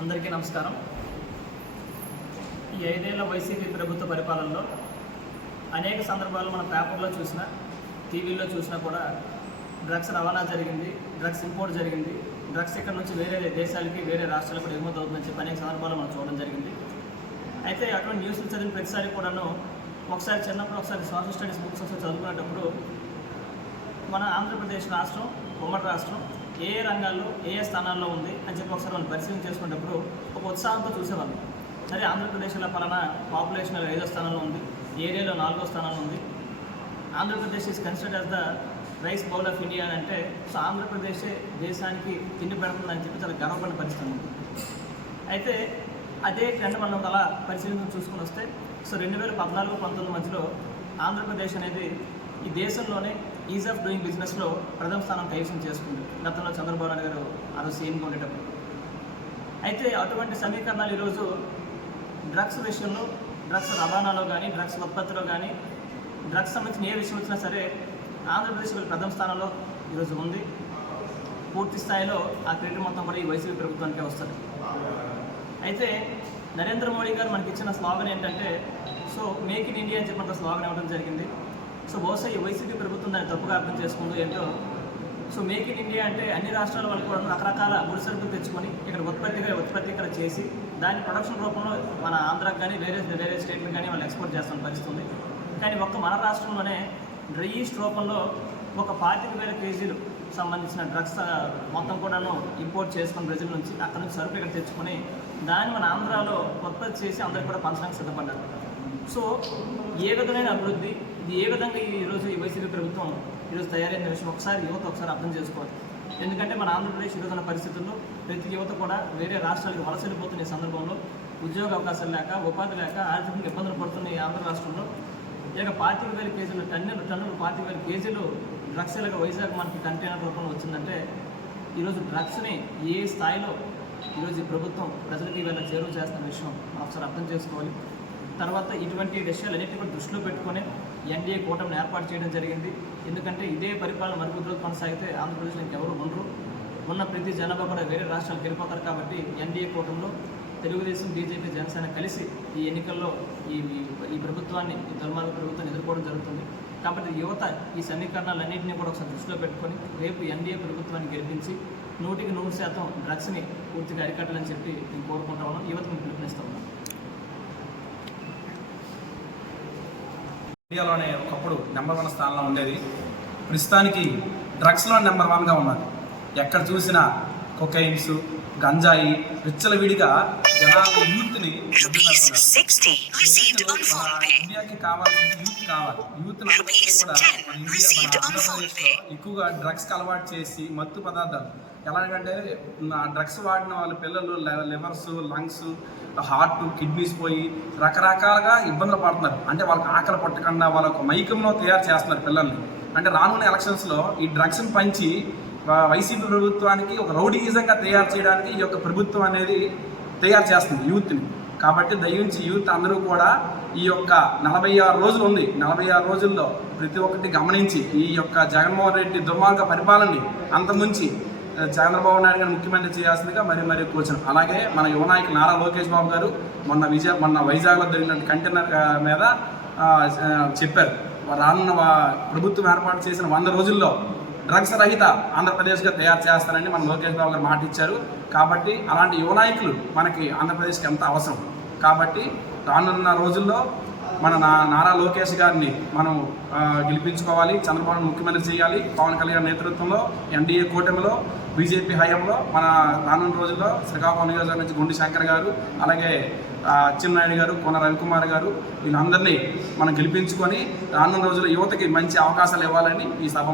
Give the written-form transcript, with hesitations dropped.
అందరికీ నమస్కారం. ఈ 5 ఏళ్ల వైసీపీ ప్రభుత్వ పరిపాలనలో అనేక సందర్భాల్లో మన పేపర్లో చూసినా, టీవీల్లో చూసినా కూడా డ్రగ్స్ రవాణా జరిగింది, డ్రగ్స్ ఇంపోర్ట్ జరిగింది, డ్రగ్స్ ఇక్కడ నుంచి వేరే దేశాలకి, వేరే రాష్ట్రాలకు కూడా ఎగుమతి అవుతుందని చెప్పి అనేక సందర్భాల్లో మనం చూడడం జరిగింది. అయితే అటువంటి న్యూస్లు చదివిన ప్రతిసారి కూడాను ఒకసారి చిన్నప్పుడు సోషల్ స్టడీస్ బుక్స్ చదువుకునేటప్పుడు మన ఆంధ్రప్రదేశ్ రాష్ట్రం, ఉమ్మడి రాష్ట్రం ఏ రంగాల్లో ఏ స్థానాల్లో ఉంది అని చెప్పి ఒకసారి మనం పరిశీలన చేసుకునేటప్పుడు ఒక ఉత్సాహంతో చూసేవాళ్ళం. సరే, ఆంధ్రప్రదేశ్లో పలానా పాపులేషన్ 5వ స్థానంలో ఉంది, ఏరియాలో 4వ స్థానంలో ఉంది. Andhra Pradesh is considered as the rice bowl of India అని అంటే సో ఆంధ్రప్రదేశే దేశానికి తిండి పెడుతుందని చెప్పి చాలా గర్వపడిన పరిస్థితి ఉంది. అయితే అదే ట్రెండ్ మనం అలా పరిశీలన చూసుకుని వస్తే సో 2014-19 మధ్యలో ఆంధ్రప్రదేశ్ అనేది ఈ దేశంలోనే ఈజ్ ఆఫ్ డూయింగ్ బిజినెస్లో ప్రథమ స్థానం కైవసం చేసుకుంది, గతంలో చంద్రబాబు నాయుడు గారు ఆ రోజు సీఎంగా ఉండేటప్పుడు. అయితే అటువంటి సమీకరణాలు ఈరోజు డ్రగ్స్ విషయంలో, డ్రగ్స్ రవాణాలో కానీ, డ్రగ్స్ ఉత్పత్తిలో కానీ, డ్రగ్స్ సంబంధించిన ఏ విషయం వచ్చినా సరే ఆంధ్రప్రదేశ్ ప్రథమ స్థానంలో ఈరోజు ఉంది. పూర్తి స్థాయిలో ఆ క్రెడిట్ మొత్తం కూడా ఈ వైసీపీ ప్రభుత్వానికే వస్తుంది. అయితే నరేంద్ర మోడీ గారు మనకి ఇచ్చిన స్లోగన్ ఏంటంటే సో మేక్ ఇన్ ఇండియా అని చెప్పినంత స్లోగన్ ఇవ్వడం జరిగింది. సో బహుశా ఈ వైసీపీ ప్రభుత్వం దాన్ని తప్పుగా అర్థం చేసుకుంటూ ఏంటో సో మేక్ ఇన్ ఇండియా అంటే అన్ని రాష్ట్రాల వాళ్ళు కూడా రకరకాల ముడి సరుకులు తెచ్చుకొని ఇక్కడ ఉత్పత్తి ఇక్కడ చేసి దాని ప్రొడక్షన్ రూపంలో మన ఆంధ్రాకి కానీ వేరే స్టేట్లకు కానీ వాళ్ళు ఎక్స్పోర్ట్ చేస్తున్న పరిస్థితుంది. కానీ మన రాష్ట్రంలోనే డ్రై ఈస్ట్ రూపంలో ఒక 25,000 కేజీలు సంబంధించిన డ్రగ్స్ మొత్తం కూడాను ఇంపోర్ట్ చేసుకుని బ్రెజిల్ నుంచి అక్కడ నుంచి సరుకు ఇక్కడ తెచ్చుకొని దాన్ని మన ఆంధ్రాలో ఉత్పత్తి చేసి అందరికి కూడా పంచడానికి సిద్ధపడ్డారు. సో ఏ విధమైన అభివృద్ధి, ఇది ఏ విధంగా ఈరోజు ఈ వైసీపీ ప్రభుత్వం ఈరోజు తయారైన విషయం యువత ఒకసారి అర్థం చేసుకోవాలి. ఎందుకంటే మన ఆంధ్రప్రదేశ్ ఈరోజున్న పరిస్థితుల్లో ప్రతి యువత కూడా వేరే రాష్ట్రాలకు వలస వెళ్ళిపోతున్న ఈ సందర్భంలో ఉద్యోగ అవకాశాలు లేక, ఉపాధి లేక ఆర్థికంగా ఇబ్బందులు పడుతున్న ఈ ఆంధ్ర రాష్ట్రంలో ఇక 25,000 కేజీలు టన్నులు 25,000 కేజీలు డ్రగ్స్ ఇలాగ వైజాగ్ మనకి కంటైనర్ రూపంలో వచ్చిందంటే ఈరోజు డ్రగ్స్ని ఏ స్థాయిలో ఈరోజు ఈ ప్రభుత్వం ప్రజలకు ఇవాళ చేరువ చేస్తున్న విషయం మనం ఒకసారి అర్థం చేసుకోవాలి. తర్వాత ఇటువంటి విషయాలన్నింటినీ కూడా దృష్టిలో పెట్టుకొని ఎన్డీఏ కూటమిని ఏర్పాటు చేయడం జరిగింది. ఎందుకంటే ఇదే పరిపాలన మరుగుదల కొనసాగితే ఆంధ్రప్రదేశ్లో ఇంకెవరు ఉండరు, ఉన్న ప్రతి జనాభా కూడా వేరే రాష్ట్రాలకు వెళ్ళిపోతారు. కాబట్టి ఎన్డీఏ కూటమిలో తెలుగుదేశం, బీజేపీ, జనసేన కలిసి ఈ ఎన్నికల్లో ఈ ప్రభుత్వాన్ని, ఈ దుర్మార్గ ప్రభుత్వాన్ని ఎదుర్కోవడం జరుగుతుంది. కాబట్టి యువత ఈ సమీకరణాలన్నింటినీ కూడా ఒకసారి దృష్టిలో పెట్టుకొని రేపు ఎన్డీఏ ప్రభుత్వాన్ని గెలిపించి 100% డ్రగ్స్ని పూర్తిగా అరికట్టాలని చెప్పి నేను కోరుకుంటా ఉన్నాను, యువతను పిలుపునిస్తా ఉన్నాను. ఇండియాలోనే ఒకప్పుడు నెంబర్ 1 స్థానంలో ఉండేది, ప్రస్తుతానికి డ్రగ్స్లో నెంబర్ 1గా ఉన్నది. ఎక్కడ చూసినా కొకైన్స్, గంజాయి విచ్చలవిడిగా జనాల యూత్ని ఇండియాకి కావాల్సింది యూత్ కావాలి. యూత్ కూడా ఎక్కువగా డ్రగ్స్కి అలవాటు చేసి మత్తు పదార్థాలు ఎలాగంటే డ్రగ్స్ వాడిన వాళ్ళ పిల్లలు లివర్స్, లంగ్స్, హార్ట్, కిడ్నీస్ పోయి రకరకాలుగా ఇబ్బందులు పడుతున్నారు. అంటే వాళ్ళకి ఆకలి పట్టకుండా వాళ్ళకు మైకంలో తయారు చేస్తున్నారు పిల్లల్ని. అంటే రానున్న ఎలక్షన్స్లో ఈ డ్రగ్స్ని పంచి వైసీపీ ప్రభుత్వానికి ఒక రౌడీయిజంగా తయారు చేయడానికి ఈ యొక్క ప్రభుత్వం అనేది తయారు చేస్తుంది యూత్ని. కాబట్టి దయించి యూత్ అందరూ కూడా ఈ యొక్క 46 రోజులు ఉంది, 46 రోజుల్లో ప్రతి ఒక్కటి గమనించి ఈ యొక్క జగన్మోహన్ రెడ్డి దుర్మార్గ పరిపాలనని అంతముంచి చంద్రబాబు నాయుడు గారు ముఖ్యమంత్రి చేయాల్సిందిగా మరి కోరుచున్నాం. అలాగే మన యువ నాయకులు నారా లోకేష్ బాబు గారు మొన్న వైజాగ్లో జరిగిన కంటైనర్ మీద చెప్పారు, రానున్న ప్రభుత్వం ఏర్పాటు చేసిన 100 రోజుల్లో డ్రగ్స్ రహిత ఆంధ్రప్రదేశ్గా తయారు చేస్తారని మన లోకేష్ బాబు గారు మాట ఇచ్చారు. కాబట్టి అలాంటి యువ నాయకులు మనకి ఆంధ్రప్రదేశ్కి ఎంత అవసరం. కాబట్టి రానున్న రోజుల్లో మన నారా లోకేష్ గారిని మనం గెలిపించుకోవాలి, చంద్రబాబు ముఖ్యమంత్రి చేయాలి. పవన్ కళ్యాణ్ నేతృత్వంలో ఎన్డీఏ కూటమిలో, బీజేపీ హయాంలో మన రానున్న రోజుల్లో శ్రీకాకుళం నియోజకవర్గం నుంచి గుండి శంకర్ గారు, అలాగే అచ్చెన్నాయుడు గారు, కోన రవికుమార్ గారు వీళ్ళందరినీ మనం గెలిపించుకొని రానున్న రోజుల్లో యువతకి మంచి అవకాశాలు ఇవ్వాలని ఈ సభ